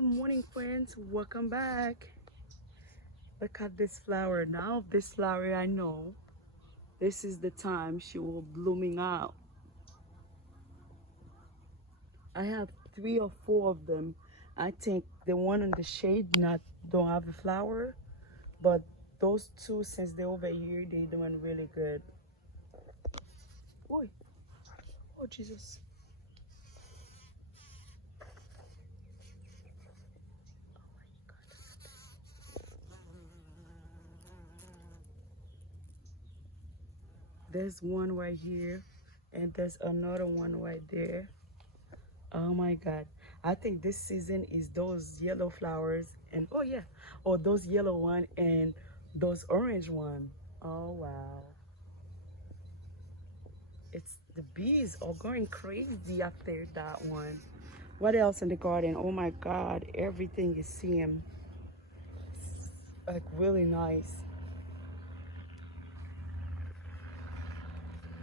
Good morning, friends. Welcome back. Look at this flower. Now, this flower, I know this is the time she will blooming out. I have 3 or 4 of them. I think the one in the shade not don't have a flower, but those two, since they're over here, they doing really good. Oi, oh Jesus! There's one right here, and there's another one right there. Oh my God. I think this season is those yellow flowers and oh yeah, or those yellow one and those orange one. Oh wow. It's the bees are going crazy after that one. What else in the garden? Oh my God, everything is seeing like really nice.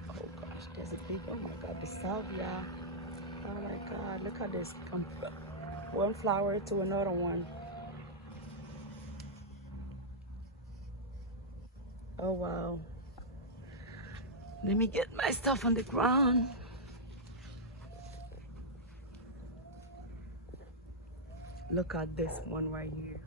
Oh gosh, there's a big, oh my God, the salvia. Oh my God, look at this. One flower to another one. Oh wow. Let me get my stuff on the ground. Look at this one right here.